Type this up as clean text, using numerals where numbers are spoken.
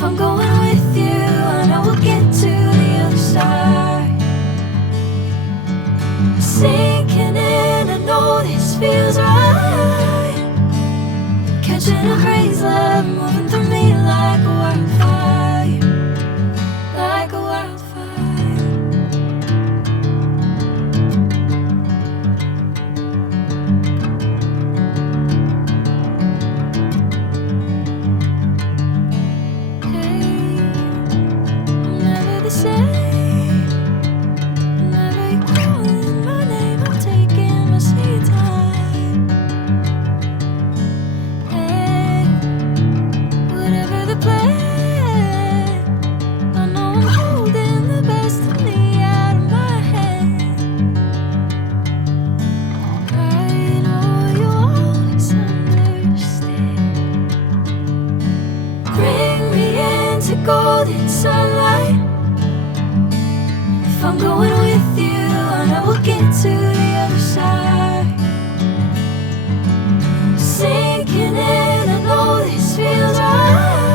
If I'm going with you, I know we'll get to the other side. Sinking in, I know this feels right. Catching a crazy love, moving through me like a wildfire, like a wildfire. Hey, I'm never the same. Whenever you're calling my name, I'm taking my sweet time. Hey, whatever the plan, I know I'm holding the best of me out of my hand. I know you always understand. Bring me into golden sunlight. If I'm going with you, I know we'll get to the other side. Sinking in, I know this feels right.